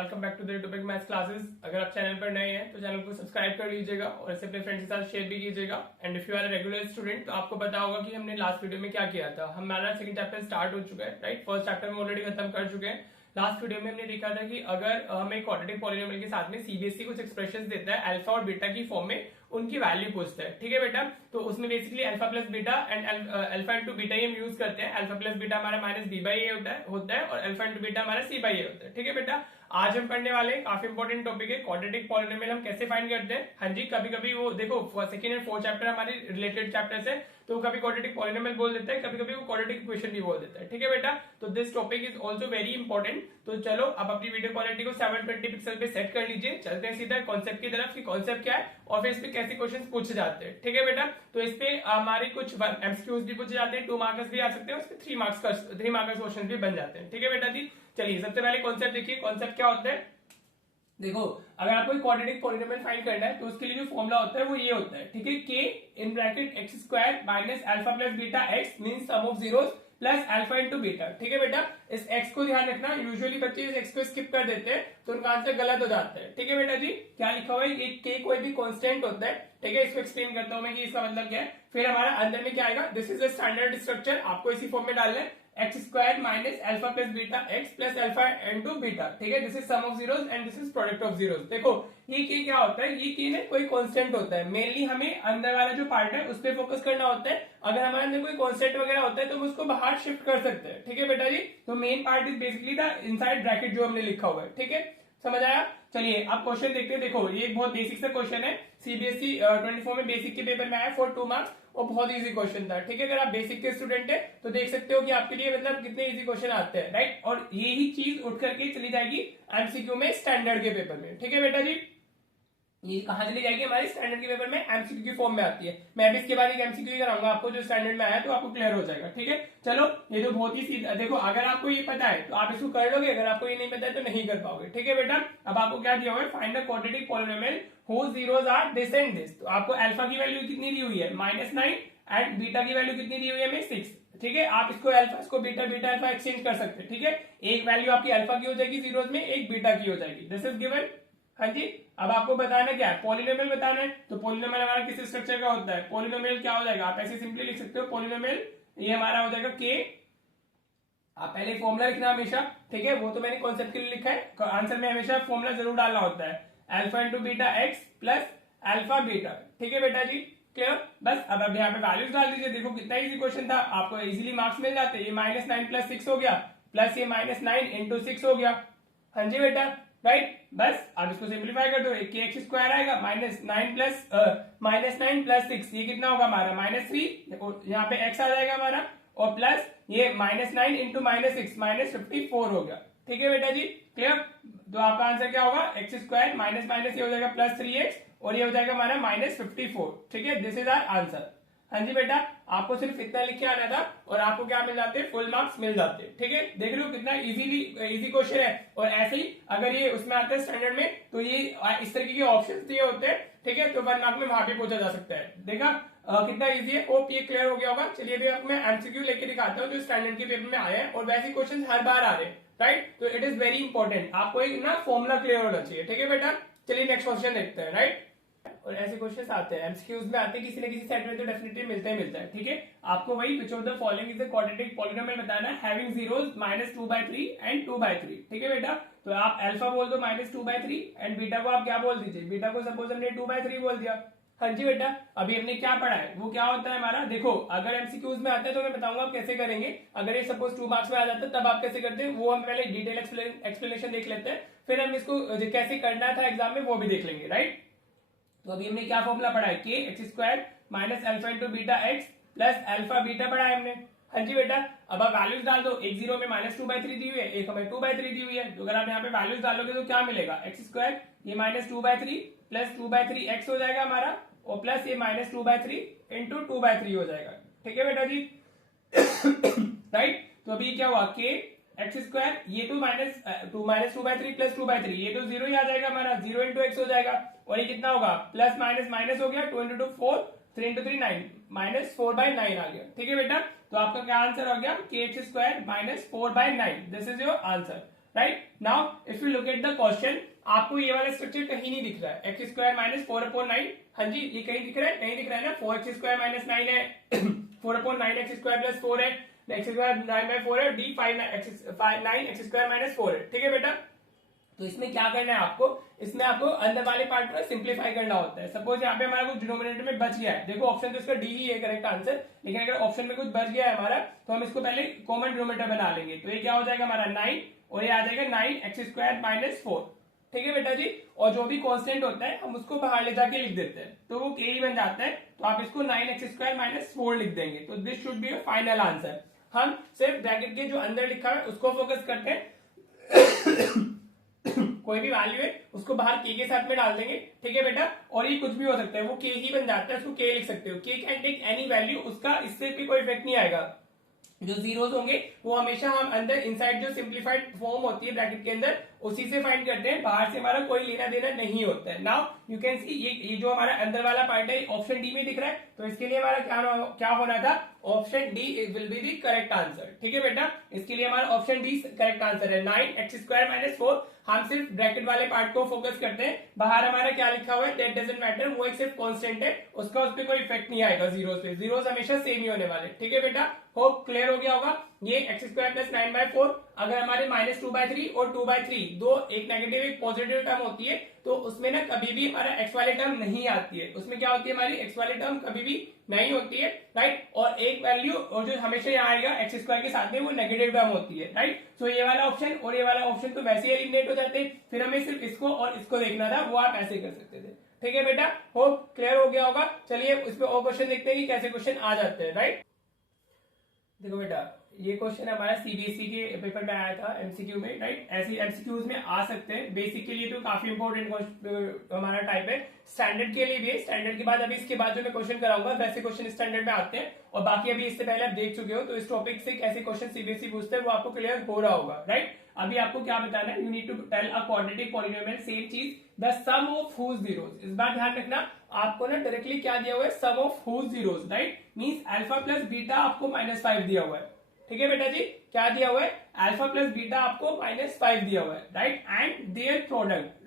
Welcome back to the topic maths classes. अगर आप channel पर नए हैं तो चैनल को सब्सक्राइब कर लीजिएगा और इसे अपने फ्रेंड्स के साथ शेयर भी कीजिएगा। And if you are regular student तो आपको पता होगा कि हमने लास्ट वीडियो में क्या किया था। हमारा सेकंड चैप्टर स्टार्ट हो चुका है, राइट। फर्स्ट चैप्टर में ऑलरेडी खत्म कर चुके हैं। लास्ट वीडियो में हमने देखा था कि अगर हमें क्वाड्रेटिक पॉलिनोमियल के साथ में सीबीएसई कुछ एक्सप्रेशंस देता है अल्फा और बीटा की फॉर्म में, उनकी वैल्यू पूछता है, ठीक है बेटा। तो उसमें basically alpha plus beta and alpha into beta ही हम यूज करते हैं। अल्फा प्लस बीटा हमारा माइनस बी बाई ए होता है और अल्फा इंटू बीटा हमारा सी बाई ए होता है, ठीक है बेटा। आज हम पढ़ने वाले हैं, काफी इंपॉर्टेंट टॉपिक है, क्वाड्रेटिक पॉलिनोमियल हम कैसे फाइंड करते हैं। हाँ जी, कभी कभी वो देखो सेकंड एंड फोर्थ चैप्टर हमारे रिलेटेड चैप्टर्स है, तो कभी क्वाड्रेटिक पॉलिनोमियल बोल देता है, कभी कभी वो क्वाड्रेटिक इक्वेशन भी बोल देता है, ठीक है बेटा। तो this topic is also very important. तो चलो अब अपनी वीडियो क्वालिटी को 720 पिक्सल पे सेट कर लीजिए। चलते हैं सीधा कॉन्सेप्ट की तरफ कि कॉन्सेप्ट क्या है और फिर इस पे कैसे क्वेश्चन पूछे जाते हैं, ठीक है बेटा। तो इस पे हमारे कुछ एमसीक्यूज भी पूछे जाते हैं, 2 मार्क्स भी आ सकते हैं, उस पे 3 मार्क्स क्वेश्चन भी बन जाते हैं, ठीक है बेटा जी। चलिए सबसे पहले कॉन्सेप्ट देखिए, कॉन्सेप्ट क्या होता है। देखो अगर आपको क्वाड्रेटिक पॉलिनोमियल फाइंड करना है तो उसके लिए जो फॉर्मूला होता है वो ये होता है, ठीक है। के in bracket x square minus alpha plus beta x means sum of zeros plus alpha into beta, ठीक है बेटा। इस एक्स को ध्यान रखना, यूजुअली बच्चे इस एक्स को स्किप कर देते हैं तो उनका आंसर गलत हो जाता है, ठीक है बेटा जी। क्या लिखा हुआ है, ये के कोई भी कांस्टेंट होता है, ठीक है। इसको एक्सप्लेन करता हूं मैं कि इसका मतलब क्या है। फिर हमारा अंदर में क्या आएगा, this is a standard structure, आपको इसी फॉर्म में डालना है। X square minus alpha plus beta x plus alpha into beta, ठीक है। This is sum of zeros and this is product of zeros. देखो ये के क्या होता है, ये के ना कोई कांस्टेंट होता है। मेनली हमें अंदर वाला जो पार्ट है उस पर फोकस करना होता है। अगर हमारे अंदर कोई कांस्टेंट वगैरह होता है तो हम उसको बाहर शिफ्ट कर सकते हैं, ठीक है बेटा जी। तो main part is basically the inside bracket जो हमने लिखा हुआ है, ठीक है, समझ आया। चलिए अब क्वेश्चन देखते हैं। देखो ये बहुत बेसिक सा क्वेश्चन है, सीबीएसई 24 में बेसिक के पेपर में आया फॉर 2 मार्क्स और बहुत इजी क्वेश्चन था, ठीक है। अगर आप बेसिक के स्टूडेंट है तो देख सकते हो कि आपके लिए मतलब कितने इजी क्वेश्चन आते हैं, राइट। और यही चीज उठ करके चली जाएगी एमसीक्यू में स्टैंडर्ड के पेपर में, ठीक है बेटा जी। ये कहां चली जाएगी, हमारे स्टैंडर्ड के पेपर में एमसीक्यू की फॉर्म में आती है। मैं भी इसके बाद एक एमसीक्यू कराऊंगा आपको जो स्टैंडर्ड में आया, तो आपको क्लियर हो जाएगा, ठीक है। चलो ये तो बहुत ही सीधा, देखो अगर आपको ये पता है तो आप इसको कर लोगे, अगर आपको ये नहीं पता है तो नहीं कर पाओगे, ठीक है बेटा। अब आपको क्या दिया हुआ है, find the quadratic polynomial whose zeros are this and this। तो आपको अल्फा की वैल्यू कितनी दी हुई है, -9 एंड बीटा की वैल्यू कितनी दी हुई है हमें 6, ठीक है। आप इसको अल्फा इसको बीटा बीटा अल्फा एक्सचेंज कर सकते हैं, ठीक है। एक वैल्यू आपकी अल्फा की हो जाएगी जीरोस में, एक बीटा की हो जाएगी, दिस इज गिवन। हाँ जी, अब आपको बताना क्या है, पॉलिनोमियल बताना है। तो पॉलिनोमियल हमारा किस स्ट्रक्चर का होता है, पॉलिनोमियल क्या हो जाएगा, आप ऐसे सिंपली लिख सकते हो पॉलिनोमियल ये हमारा हो जाएगा के। आप पहले फॉर्मूला लिखना हमेशा, ठीक है, वो तो मैंने कॉन्सेप्ट के लिए लिखा है। आंसर में हमेशा फॉर्मूला जरूर डालना होता है, alpha into beta x plus alpha beta, ठीक है बेटा जी, क्लियर। बस अब आप यहाँ पे वैल्यूज डाल दीजिए। देखो कितना इजी क्वेश्चन था, आपको इजीली मार्क्स मिल जाते हैं। ये -9 प्लस 6 हो गया, प्लस ये -9 इंटू 6 हो गया, हाँ जी बेटा, राइट। बस आप इसको सिंप्लीफाई कर दो, के एक्स स्क्वायर आएगा -9 प्लस 6, ये कितना होगा हमारा -3, यहाँ पे एक्स आ जाएगा हमारा, और प्लस ये -9 इंटू -6 -54 हो गया, ठीक है बेटा जी, क्लियर। तो आपका आंसर क्या होगा, एक्स स्क्वायर माइनस माइनस ये हो जाएगा +3x और ये हो जाएगा हमारा -54, ठीक है। This is our answer. हाँ जी बेटा, आपको सिर्फ इतना लिख के आना था और आपको क्या मिल जाते हैं, फुल मार्क्स मिल जाते हैं, ठीक है। देख लो कितना इजी क्वेश्चन है। और ऐसे ही अगर ये उसमें आता है स्टैंडर्ड में तो ये इस तरीके के ऑप्शन दिए होते हैं, ठीक है। तो 1 मार्क में वहां पे पूछा जा सकता है। देखा कितना इजी है, होप ये क्लियर हो गया होगा। चलिए अभी आपको मैं एमसीक्यू लेके दिखाता हूँ जो स्टैंडर्ड के पेपर में आया है, और वैसे क्वेश्चन हर बार आ रहे हैं, राइट। तो इट इज वेरी इंपॉर्टेंट, आपको एक ना फॉर्मूला क्लियर होना चाहिए, ठीक है बेटा। चलिए नेक्स्ट क्वेश्चन देखते हैं, राइट। और ऐसे क्वेश्चंस आते हैं एमसीक्यूज में, आते हैं किसी न किसी सेट में तो डेफिनेटली मिलता है, ठीक है। आपको वही which of the following is the quadratic polynomial बताना है हैविंग जीरोस -2/3 एंड 2/3, ठीक है बेटा। तो आप अल्फा बोल दो -2/3 एंड बीटा को आप क्या बोल दीजिए, बीटा को सपोज हमने 2/3 बोल दिया। हाँ जी बेटा, अभी हमने क्या पढ़ा है वो क्या होता है हमारा। देखो अगर एमसीक्यूज में आता है तो मैं बताऊंगा आप कैसे करेंगे। अगर ये सपोज 2 मार्क्स में आ जाता है तब आप कैसे करते हैं वो हम पहले डिटेल एक्सप्लेनेशन देख लेते हैं, फिर हम इसको कैसे करना था एग्जाम में वो भी देख लेंगे, राइट। तो अभी हमने क्या फॉर्मूला पढ़ा है, के x square minus alpha into beta x plus alpha beta पढ़ा है हमने। हाँ जी बेटा, अब आप वैल्यूज डाल दो, एक जीरो में -2/3 दी हुई है, एक हमें 2/3 दी हुई है। तो अगर आप यहाँ पे वैल्यूज डालोगे तो क्या मिलेगा, एक्स स्क्वायर ये -2/3 प्लस 2/3 एक्स हो जाएगा हमारा, और प्लस ये -2/3 इंटू 2/3 हो जाएगा, ठीक है बेटा जी, राइट। तो अभी क्या हुआ, के एक्स स्क्वायर ये तो -2/3 प्लस 2/3 ये तो 0 ही आ जाएगा हमारा, 0 इंटू एक्स हो जाएगा, और ये कितना होगा प्लस माइनस माइनस हो गया, 2 इंटू 2 4, 3 इंटू 3 9, -4/9 आ गया, ठीक है बेटा। तो आपका क्या आंसर हो गया, के x square -4/9, this is your answer. Right. Now if you look at the question, आपको ये वाला स्ट्रक्चर कहीं नहीं दिख रहा है, एक्स स्क्वायर माइनस 4/9। हाँ जी, ये कहीं दिख रहा है? नहीं दिख रहा है ना। 4x स्क्वायर माइनस 9 है, 4/9 x स्क्वायर प्लस 4 है, एक्स स्क्वायर 9/4 है, डी 9x स्क्वायर माइनस 4 है। ठीक है बेटा, तो इसमें क्या करना है आपको, इसमें आपको अंदर वाले पार्ट को सिंप्लीफाई करना होता है। सपोज यहाँ पे हमारा कुछ डिनोमिनेटर में बच गया है, देखो ऑप्शन तो इसका डी ही है करेक्ट आंसर, लेकिन अगर ऑप्शन में कुछ बच गया है हमारा तो हम इसको पहले कॉमन डिनोमिनेटर बना लेंगे। तो ये क्या हो जाएगा हमारा 9 और ये आ जाएगा 9x स्क्वायर माइनस 4। ठीक है बेटा जी, और जो भी कांस्टेंट होता है हम उसको बाहर ले जाके लिख देते हैं, तो वो k ही बन जाता है। तो आप इसको 9x स्क्वायर माइनस 4 लिख देंगे। तो this should be your final answer. हम सिर्फ ब्रैकेट के जो अंदर लिखा है उसको फोकस करते हैं कोई भी वैल्यू है उसको बाहर के साथ में डाल देंगे। ठीक है बेटा, और ये कुछ भी हो सकता है, वो के ही बन जाता है, उसको के लिख सकते हो। के कैन टेक एनी वैल्यू, उसका इससे भी कोई इफेक्ट नहीं आएगा। जो जीरोस होंगे वो हमेशा हम अंदर इनसाइड जो सिंप्लीफाइड फॉर्म होती है ब्रैकेट के अंदर उसी से फाइंड करते हैं, बाहर से हमारा कोई लेना देना नहीं होता है। नाउ यू कैन सी ये जो हमारा अंदर वाला पार्ट है ऑप्शन डी में दिख रहा है, तो इसके लिए हमारा क्या होना था, option D will be the correct answer. ठीक है बेटा, इसके लिए हमारा ऑप्शन डी करेक्ट आंसर है। 9x स्क्वायर माइनस 4, हम सिर्फ ब्रैकेट वाले पार्ट को फोकस करते हैं, बाहर हमारा क्या लिखा हुआ है दैट डजंट मैटर, वो एक सिर्फ कांस्टेंट है, उसका उस पर कोई इफेक्ट नहीं आएगा जीरो पे, जीरोस हमेशा सेम ही होने वाले। ठीक है बेटा, होप क्लियर हो गया होगा। ये एक्स स्क्वायर प्लस 9/4 अगर हमारे माइनस 2/3 और 2/3 दो, एक नेगेटिव एक पॉजिटिव टर्म होती है, तो उसमें ना कभी भी हमारा एक्स वाले टर्म नहीं आती है, उसमें क्या होती है हमारी एक्स वाले टर्म कभी भी नहीं होती है, राइट। और एक वैल्यू और जो हमेशा यहाँ आएगा एक्स स्क्वायर के साथ में वो नेगेटिव टर्म होती है, राइट। सो ये वाला ऑप्शन और ये वाला ऑप्शन तो वैसे ही एलिमिनेट हो जाते हैं, फिर हमें सिर्फ इसको और इसको देखना था, वो आप ऐसे कर सकते थे। ठीक है बेटा, होप क्लियर हो गया होगा। चलिए इसमें और क्वेश्चन देखते हैं कि कैसे क्वेश्चन आ जाते हैं, राइट। देखो बेटा, ये क्वेश्चन हमारा सीबीएसई के पेपर में आया था एमसीक्यू में, राइट। ऐसे एमसीक्यूज में आ सकते हैं, बेसिक के लिए तो काफी इंपॉर्टेंट हमारा टाइप है, स्टैंडर्ड के लिए भी है। स्टैंडर्ड के बाद अभी इसके बाद जो मैं क्वेश्चन कराऊंगा वैसे क्वेश्चन स्टैंडर्ड में आते हैं, और बाकी अभी इससे पहले आप देख चुके हो, तो इस टॉपिक से कैसे क्वेश्चन सीबीएसई पूछते हैं वो आपको क्लियर हो रहा होगा, राइट। अभी आपको क्या बताना है, you need to tell a quadratic polynomial, same चीज, the sum of whose zeros. इस बार ध्यान रखना, आपको ना डायरेक्टली क्या दिया हुआ है, sum of whose zeros, right, means alpha plus beta आपको -5 दिया हुआ है। ठीक है बेटा जी, क्या दिया हुआ है, अल्फा प्लस बीटा आपको -5 दिया हुआ है, right, and their product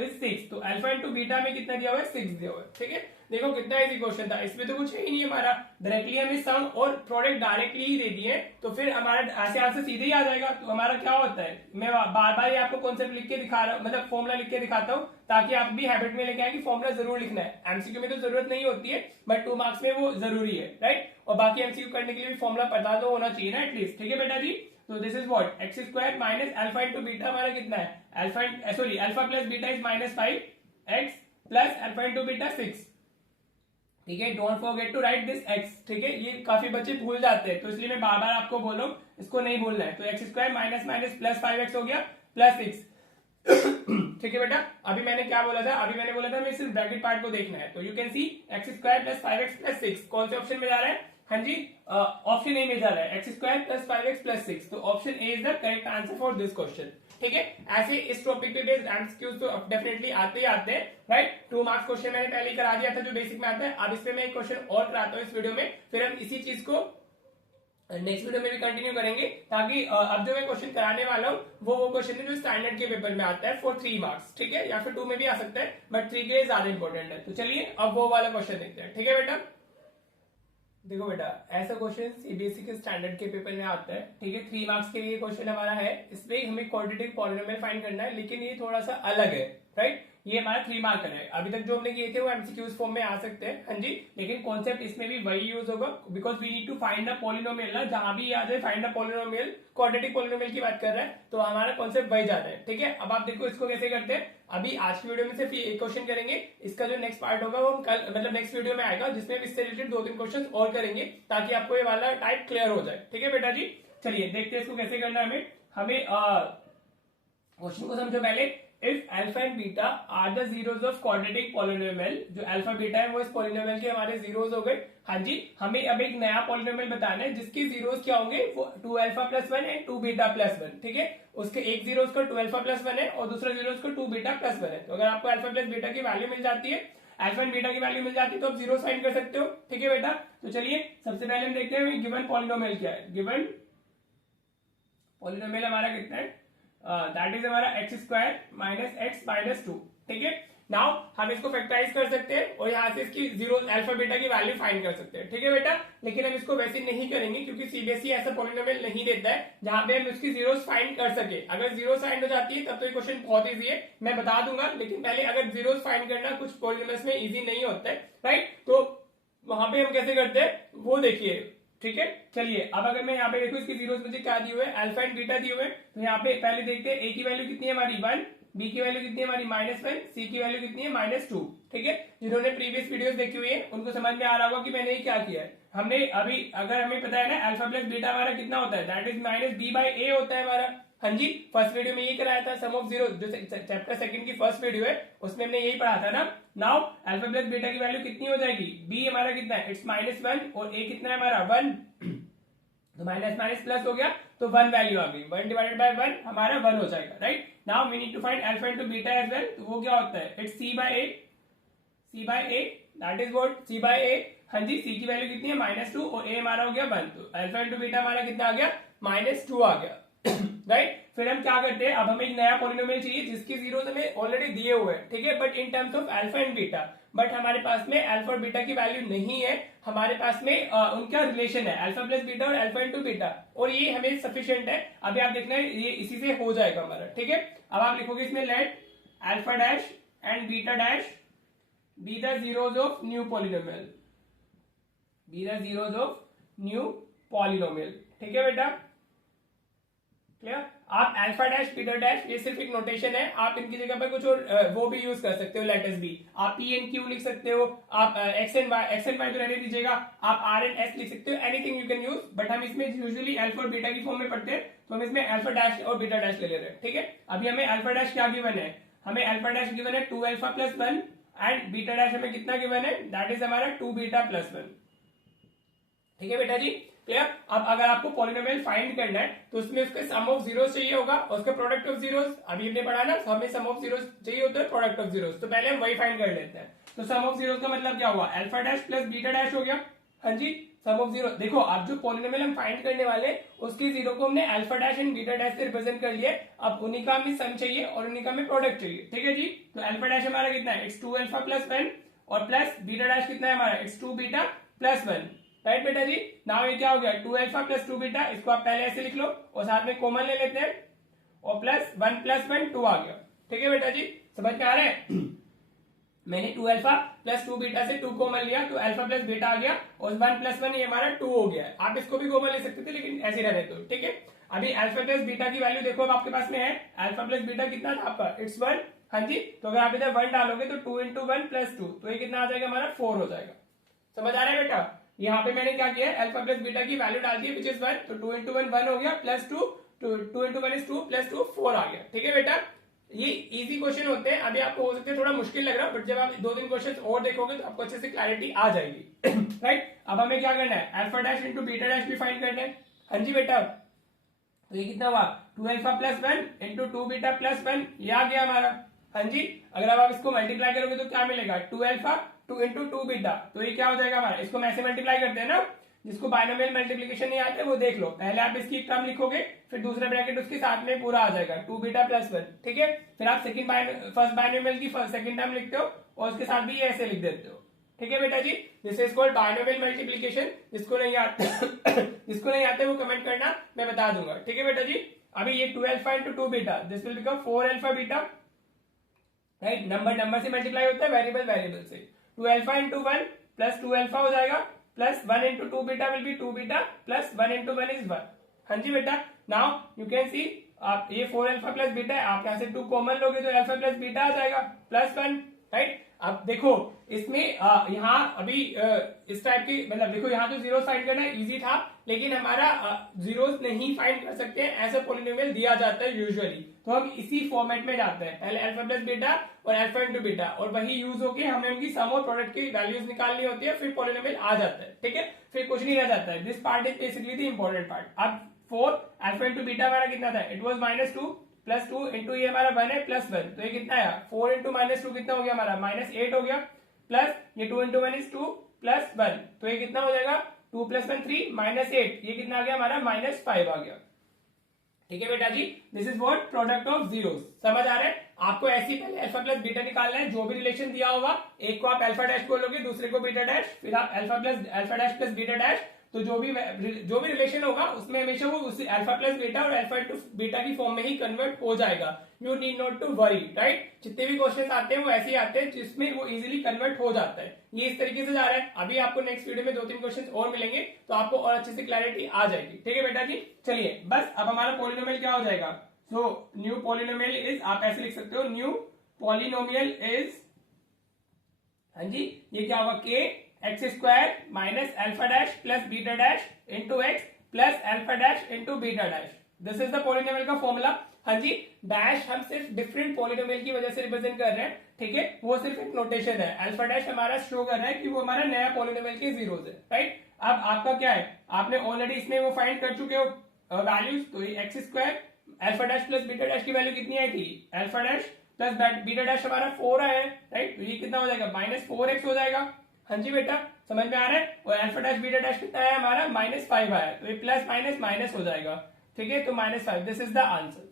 is 6, तो अल्फा इंटू बीटा में कितना दिया हुआ है, 6 दिया हुआ है। ठीक है, देखो कितना इजी क्वेश्चन था, इसमें तो कुछ है ही नहीं हमारा, डायरेक्टली हमें सम और प्रोडक्ट डायरेक्टली ही दे दिए, तो फिर हमारा ऐसे आंसर सीधे ही आ जाएगा। तो हमारा क्या होता है, मैं बार बार आपको कॉन्सेप्ट लिख के दिखा रहा हूँ, मतलब फॉर्मुला लिख के दिखाता हूँ, ताकि आप भी हैबिट में लेके आए कि फॉर्मुला जरूर लिखना है। एमसीक्यू में तो जरूरत नहीं होती है, बट 2 मार्क्स में वो जरूरी है, राइट। और बाकी एमसीक्यू करने के लिए भी फॉर्मुला पता तो होना चाहिए ना एटलीस्ट। ठीक है बेटा जी, तो this is what, x square minus alpha into beta हमारा कितना है, alpha plus beta is -5, x plus alpha into beta 6। ठीक है, don't forget to write this x. ठीक है, ये काफी बच्चे भूल जाते हैं, तो इसलिए मैं बार बार आपको बोल रहा हूँ इसको नहीं भूलना है। तो x square minus minus plus 5x हो गया प्लस 6। ठीक है बेटा, अभी मैंने क्या बोला था, अभी मैंने बोला था मैं सिर्फ ब्रैकेट पार्ट को देखना है, तो you can see x square plus 5x plus 6 कौन से ऑप्शन में जा रहा है, हाँ जी ऑप्शन ए में जा रहा है, x square plus 5x plus 6, तो option A is the correct answer for this question. ठीक है, ऐसे इस टॉपिक पे बेस्ड एमसीक्यूज तो डेफिनेटली आते ही आते हैं, राइट। 2 मार्क्स क्वेश्चन मैंने पहले ही करा दिया था जो बेसिक में आता है, अब इसमें मैं एक क्वेश्चन और कराता हूँ इस वीडियो में, फिर हम इसी चीज को नेक्स्ट वीडियो में भी कंटिन्यू करेंगे, ताकि अब जो मैं क्वेश्चन कराने वाला हूँ वो क्वेश्चन है जो स्टैंडर्ड के पेपर में आता है फॉर 3 मार्क्स। ठीक है, या फिर 2 में भी आ सकता है, बट 3 के लिए ज्यादा इंपॉर्टेंट है। तो चलिए अब वो वाला क्वेश्चन देखते हैं। ठीक है बेटा, देखो बेटा, ऐसा क्वेश्चन सीबीएसई के स्टैंडर्ड के पेपर में आता है। ठीक है, 3 मार्क्स के लिए क्वेश्चन हमारा है, इसमें हमें क्वाड्रेटिक पॉलिनोमियल फाइंड करना है, लेकिन ये थोड़ा सा अलग है, राइट। ये हमारा 3 मार्कर है, अभी तक जो हमने किए थे वो एमसीक्यूज फॉर्म में आ सकते हैं, हाँ जी, लेकिन कॉन्सेप्ट इसमें भी वही यूज होगा, because we need to find a polynomial ना, जहां भी आ जाए find a polynomial, quadratic polynomial की बात कर रहे हैं, तो हमारा कॉन्सेप्ट वही जाता है। ठीक है, अब आप देखो इसको कैसे करते हैं, अभी आज की वीडियो में सिर्फ एक क्वेश्चन करेंगे, इसका जो नेक्स्ट पार्ट होगा वो हम कल मतलब नेक्स्ट वीडियो में आएगा, जिसमें इससे रिलेटेड 2-3 क्वेश्चन और करेंगे, ताकि आपको ये वाला टाइप क्लियर हो जाए। ठीक है बेटा जी, चलिए देखते हैं इसको कैसे करना है हमें क्वेश्चन को समझो पहले। If alpha and beta are the zeros of quadratic polynomial, जो अल्फा बीटा है वो इस पॉलिनोमियल के हमारे जीरोस हो गए। हाँ जी, हमें अब एक नया पॉलिनोमियल बताना है जिसके जीरोस क्या होंगे, वो 2 alpha plus 1 and 2 beta plus 1। ठीक है, उसके एक जीरो उसका 2 अल्फा प्लस 1 है और दूसरा जीरो उसका 2 बीटा प्लस 1 है। तो अगर आपको अल्फा प्लस बीटा की वैल्यू मिल जाती है, अल्फा एंड बीटा की वैल्यू मिल जाती है, तो आप जीरो फाइंड कर सकते हो। ठीक है बेटा, तो चलिए सबसे पहले हम देखते हैं गिवन पॉलिनोमियल क्या है। गिवन पॉलिनोमियल हमारा कितना है, दैट इज हमारा x square minus x minus two. ठीक है, नाउ हम इसको फैक्टराइज कर सकते हैं और यहाँ से इसकी जीरो अल्फा बीटा की वैल्यू फाइंड कर सकते हैं। ठीक है बेटा, लेकिन हम इसको वैसे नहीं करेंगे क्योंकि सीबीएसई ऐसा पॉलिनोमियल नहीं देता है जहां पे हम उसकी जीरोस फाइंड कर सके। अगर जीरोस फाइंड हो जाती है तब तो ये क्वेश्चन बहुत इजी है, मैं बता दूंगा, लेकिन पहले अगर जीरोस फाइंड करना कुछ पॉलिनोमियल्स में इजी नहीं होता है, राइट, तो वहां पे हम कैसे करते हैं वो देखिए। ठीक है, चलिए अब अगर मैं यहाँ पे देखू इसकी जीरोस मुझे क्या दिए हुए, अल्फा एंड बीटा दिए हुए, तो यहाँ पे पहले देखते हैं ए की वैल्यू कितनी है हमारी 1, बी की वैल्यू कितनी है हमारी -1, सी की वैल्यू कितनी है -2। ठीक है, जिन्होंने प्रीवियस वीडियोस देखी हुई है उनको समझ में आ रहा होगा कि मैंने ये क्या किया है। हमने अभी अगर हमें पता है ना अल्फा प्लस बीटा हमारा कितना होता है, दैट इज -b/a होता है हमारा। हाँ जी, फर्स्ट वीडियो में यही कराया था, सम ऑफ जीरो, जो चैप्टर सेकंड की फर्स्ट वीडियो है उसमें हमने यही पढ़ा था ना। नाउ अल्फा प्लस बीटा की वैल्यू कितनी हो जाएगी, b हमारा कितना है, इट्स -1 और a कितना है हमारा 1, तो माइनस माइनस प्लस हो गया तो 1 वैल्यू आ गई, 1 डिवाइडेड बाय 1 हमारा 1 हो जाएगा, right. Now we need to find alpha into beta as well, तो वो क्या होता है, it's c/a that is what c/a। हाँ जी, c की वैल्यू कितनी है -2 और a हमारा हो गया 1, तो अल्फा इनटू बीटा हमारा कितना आ गया -2 आ गया, राइट। फिर हम क्या करते हैं, अब हमें एक नया पॉलिनोमियल चाहिए जिसकी जीरोस हमें ऑलरेडी दिए हुए हैं, ठीक है, but in terms of alpha and beta, but हमारे पास में अल्फा और बीटा की वैल्यू नहीं है, हमारे पास में उनका रिलेशन है अल्फा प्लस बीटा और अल्फा इंटू बीटा, और ये हमें सफिशिएंट है। अभी आप देखना है ये इसी से हो जाएगा हमारा, ठीक है। अब आप लिखोगे इसमें let alpha dash and beta dash be the zeros of new polynomial, be the zeros of new polynomial, ठीक है बेटा, क्लियर। आप अल्फा डैश बीटा डैश ये सिर्फ एक नोटेशन है, आप इनकी जगह पर कुछ और वो भी यूज कर सकते हो, लेटर्स भी, आप पी एन क्यू लिख सकते हो, आप एक्स एंड वाई तो रहने दीजिएगा, आप आर एंड एस लिख सकते हो, anything you can use, but हम इसमें यूजुअली अल्फा और बीटा की फॉर्म में पढ़ते हैं, तो हम इसमें अल्फा डैश और बीटा डैश ले रहे हैं, ठीक है। अभी हमें अल्फा डैश क्या गिवन है, हमें अल्फा डैश गिवन है 2 alpha plus 1 and beta dash हमें कितना गिवन है, दैट इज हमारा 2 बीटा प्लस 1, ठीक है बेटा जी, क्लियर। अब अगर आपको पॉलिनोमियल फाइंड करना है तो उसमें उसके सम ऑफ जीरोस चाहिए होगा, उसका प्रोडक्ट ऑफ जीरोस, अभी हमने पढ़ा ना, हमें सम ऑफ जीरोस चाहिए होता है, प्रोडक्ट ऑफ जीरोस, तो पहले हम वही फाइंड कर लेते हैं। तो सम ऑफ जीरोस का मतलब क्या हुआ, alpha dash plus beta dash हो गया, हाँ जी, सम ऑफ जीरो। देखो अब जो पॉलिनोमियल हम फाइंड करने वाले उसकी जीरो को हमने alpha dash and beta dash से रिप्रेजेंट कर लिया, अब उन्हीं का हमें सम चाहिए और उन्हीं का हमें प्रोडक्ट चाहिए, ठीक है जी। तो अल्फा डैश हमारा कितना है, इट्स 2 अल्फा प्लस 1 और प्लस बीटा डैश कितना है हमारा, इट्स 2 बीटा प्लस 1, राइट बेटा जी। नाउ ये क्या हो गया, 2 अल्फा प्लस 2 बीटा, इसको आप पहले ऐसे लिख लो और साथ में कॉमन ले लेते हैं और प्लस 1 प्लस 1 2 आ गया, ठीक है बेटा जी, समझ में आ रहा है। मैंने 2 अल्फा प्लस 2 बीटा से 2 कॉमन लिया तो अल्फा प्लस बीटा आ गया और 1 प्लस 1 ये हमारा 2 हो गया है। आप इसको भी कॉमन ले सकते थे लेकिन ऐसे रहने दो, ठीक है। अभी अल्फा प्लस बीटा की वैल्यू देखो अब आपके पास में है, अल्फा प्लस बीटा कितना था आपका, इट्स 1, हाँ जी, तो अगर आप इधर 1 डालोगे तो 2 इंटू 1 प्लस 2, तो ये कितना आ जाएगा हमारा 4 हो जाएगा, समझ आ रहा है बेटा। यहाँ पे मैंने क्या किया है, अल्फा प्लस बीटा की वैल्यू डाल दी विच इज 1, तो 2 इंटू 1 1 हो गया प्लस 2, 2 इंटू 1 इज 2 प्लस 2 4 आ गया, ठीक है बेटा। ये इजी क्वेश्चन होते हैं, अभी आपको हो सकता है थोड़ा मुश्किल लग रहा, बट जब आप 2-3 क्वेश्चन और देखोगे तो आपको अच्छे से क्लैरिटी आ जाएगी, राइट। अब हमें क्या करना है, alpha dash into beta dash भी फाइंड करना है, हाँ जी बेटा। तो ये कितना हुआ, 2 alpha plus 1 into 2 beta plus 1, ये आ गया हमारा, हाँ जी। अगर आप इसको मल्टीप्लाई करोगे तो क्या मिलेगा, 2 अल्फा 2 इंटू 2 बीटा, तो ये क्या हो जाएगा हमारा, इसको मैं ऐसे मल्टीप्लाई करते हैं ना, जिसको बाइनोमियल मल्टीप्लिकेशन नहीं आते वो देख लो, पहले आप इसकी टर्म लिखोगे फिर दूसरा ब्रैकेट उसके साथ में पूरा आ जाएगा 2 बीटा प्लस 1, ठीक है। फिर आप फर्स्ट बाइनोमियल की सेकंड टर्म लिखते हो और उसके साथ भी ऐसे लिख देते हो, ठीक है बेटा जी। This is called binomial multiplication, जिसको नहीं आता वो कमेंट करना, मैं बता दूंगा, ठीक है बेटा जी। अभी ये 2 alpha into 2 beta, this will become 4 alpha beta, right. Number से मल्टीप्लाई होता है, वेरिएबल से, 2 अल्फा इंटू 1 प्लस 2 अल्फा हो जाएगा plus 1 into 2 beta will be 2 beta plus 1 into 1 is 1, हाँ जी बेटा। नाउ यू कैन सी आप ये 4 अल्फा प्लस बीटा है, आप यहाँ से 2 कॉमन लोगे तो अल्फा प्लस बीटा आ जाएगा प्लस 1, राइट। अब देखो इसमें यहाँ अभी इस टाइप की, मतलब देखो यहाँ तो जीरो फाइंड करना इजी था, लेकिन हमारा जीरोस नहीं फाइंड कर सकते हैं, ऐसा पॉलिनोमियल दिया जाता है यूजुअली, तो हम इसी फॉर्मेट में जाते हैं, पहले अल्फा प्लस बीटा और अल्फा इंटू बीटा, और वही यूज होके हमें उनकी सम और प्रोडक्ट की वैल्यूज निकालनी होती है, फिर पॉलिनोमियल आ जाता है, ठीक है, फिर कुछ नहीं रह जाता है। This part is basically the important part. अब 4 अल्फा इंटू बीटा हमारा कितना था, इट वॉज -2 प्लस 2 इंटू ये हमारा 1 है प्लस 1, तो ये कितना है 4 इंटू -2 कितना हो गया हमारा -8 हो गया, प्लस ये 2 इंटू 1 इज 2 प्लस 1, तो ये कितना हो जाएगा 2 प्लस 1 3 -8, ये कितना आ गया हमारा -5 आ गया, ठीक है बेटा जी, this is what product of zeros. समझ आ रहा है आपको? ऐसे ही पहले अल्फा प्लस बीटा निकालना है, जो भी रिलेशन दिया होगा, एक को आप अल्फा डैश बोलोगे, दूसरे को बीटा डैश, फिर आप alpha dash plus beta dash, तो जो भी रिलेशन होगा उसमें हमेशा वो उसी अल्फा प्लस बीटा और अल्फा टू बीटा की फॉर्म में ही कन्वर्ट हो जाएगा। You need not to worry, right? जितने भी क्वेश्चन आते हैं वो ऐसे ही आते हैं जिसमें वो इजीली कन्वर्ट हो जाता है। ये इस तरीके से जा रहा है। अभी आपको नेक्स्ट वीडियो में 2-3 क्वेश्चन और मिलेंगे तो आपको और अच्छे से क्लैरिटी आ जाएगी। ठीक है बेटा जी, चलिए बस अब हमारा पॉलिनोमियल क्या हो जाएगा? सो न्यू पॉलिनोमियल इज, आप ऐसे लिख सकते हो, न्यू पॉलिनोमियल इज, हाँ जी, ये क्या होगा? के x square minus alpha dash plus beta dash into x plus alpha dash into beta dash. This is the polynomial का फॉर्मूला। हाँ जी, डैश हम सिर्फ डिफरेंट पॉलिनोमियल की वजह से रिप्रेजेंट कर रहे हैं, ठीक है? वो सिर्फ एक नोटेशन है। अल्फा डैश हमारा शो कर रहा है कि वो हमारा नया पॉलिनोमियल के जीरोस है, राइट? अब आपका क्या है, आपने ऑलरेडी इसमें वो फाइंड कर चुके हो वैल्यूज। तो x square alpha dash plus beta dash की वैल्यू कितनी आई थी? Alpha dash plus beta dash हमारा 4 आया है, राइट? तो ये कितना हो जाएगा? -4x हो जाएगा। हाँ जी बेटा, समझ में आ रहा है? और अल्फा डैश बीटा डैश कितना है हमारा? -5 आया, तो ये प्लस माइनस माइनस हो जाएगा, ठीक है? तो -5, दिस इज द आंसर।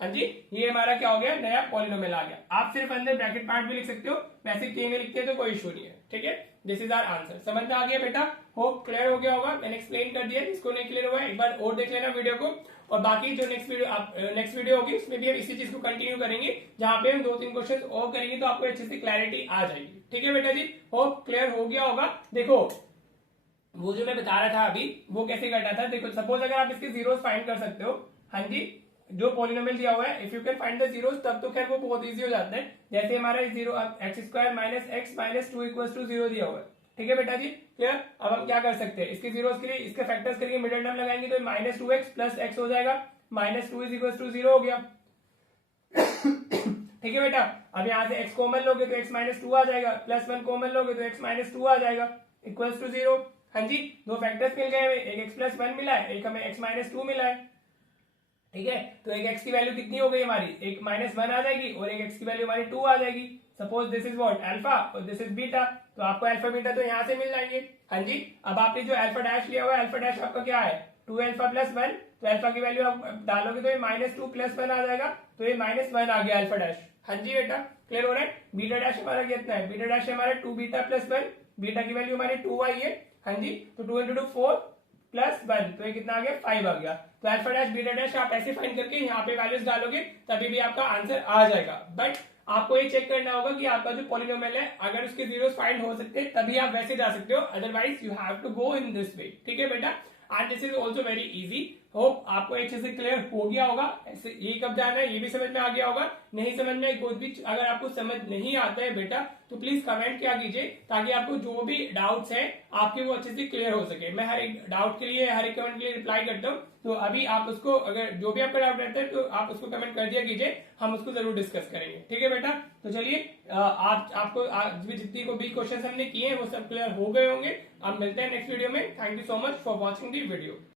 हाँ जी, ये हमारा क्या हो गया? नया पॉलिनोमियल आ गया। आप सिर्फ अंदर ब्रैकेट पार्ट भी लिख सकते हो, वैसे के में लिखते हैं तो कोई इशू नहीं है, ठीक है? This is our answer. समझ में आ गया बेटा? होप क्लियर हो गया होगा। मैंने एक्सप्लेन कर दिया, इसको नहीं क्लियर हुआ एक बार और देख लेना वीडियो को। और बाकी जो नेक्स्ट वीडियो होगी उसमें भी हम इसी चीज को कंटिन्यू करेंगे, जहां पे हम 2-3 क्वेश्चन और करेंगे तो आपको अच्छे से क्लैरिटी आ जाएगी। ठीक है बेटा जी, होप क्लियर हो गया होगा। देखो वो जो मैं बता रहा था अभी, वो कैसे करना था, देखो सपोज अगर आप इसके जीरोस फाइंड कर सकते हो, हाँ जी, जो पॉलिनोमियल दिया हुआ है, if you can find the zeros, तब तो खैर वो बहुत इजी हो जाता है। जैसे हमारा zero x square minus x minus 2 equal to 0 दिया हुआ है, ठीक है बेटा जी, क्लियर? अब हम क्या कर सकते हैं, इसके जीरोस के लिए इसके फैक्टर्स करके मिडिल टर्म लगाएंगे तो -2x प्लस एक्स हो जाएगा, -2 इज इक्वल टू 0 हो गया। ठीक है बेटा, अब यहाँ से x कॉमन लोगे तो x -2 आ जाएगा, +1 कॉमन लोगे तो x -2 आ जाएगा, इक्वल्स टू 0। हाँ जी, दो फैक्टर्स मिल गए, एक x + 1 मिला है, एक हमें x -2 मिला है, ठीक है? तो एक x की वैल्यू कितनी हो गई हमारी? एक -1 आ जाएगी और एक x की वैल्यू हमारी 2 आ जाएगी। Suppose this is what? Alpha और दिस इज बीटा, तो आपको अल्फा बीटा तो यहाँ से मिल जाएंगे। हाँ जी, अब आपने जो अल्फा डैश लिया हुआ है, अल्फा डैश आपका क्या है? 2α + 1, तो अल्फा की वैल्यू आप डालोगे तो ये -2 + 1 आ जाएगा, तो ये -1 आ गया अल्फा डैश। हाँ जी बेटा, क्लियर हो रहा है? बीटा डैश हमारा कितना है? बीटा डैश हमारा 2β + 1, बीटा की वैल्यू हमारी 2 आई है। हाँ जी, तो 2 × 2 4 + 1, तो ये कितना आ गया? 5 आ गया। तो अल्फा डैश बीटा डैश आप ऐसे फाइंड करके यहाँ पे वैल्यूज डालोगे तभी भी आपका आंसर आ जाएगा। बट आपको ये चेक करना होगा कि आपका जो पॉलिनोमियल है, अगर उसके जीरोस फाइंड हो सकते हैं तभी आप वैसे जा सकते हो, otherwise you have to go in this way. ठीक है बेटा, and this is also very easy. Hope आपको अच्छे से क्लियर हो गया होगा। ऐसे ये कब जाना है ये भी समझ में आ गया होगा। नहीं समझ में कुछ भी अगर आपको समझ नहीं आता है बेटा, तो प्लीज कमेंट किया कीजिए, ताकि आपको जो भी डाउट्स हैं आपके वो अच्छे से क्लियर हो सके। मैं हर एक डाउट के लिए, हर एक कमेंट के लिए रिप्लाई करता हूँ, तो अभी आप उसको, अगर जो भी आपका डाउट रहता है तो आप उसको कमेंट कर दिया कीजिए, हम उसको जरूर डिस्कस करेंगे। ठीक है बेटा, तो चलिए आपको आज भी जितनी को भी क्वेश्चन हमने किए हैं वो सब क्लियर हो गए होंगे। अब मिलते हैं नेक्स्ट वीडियो में। Thank you so much for watching the video.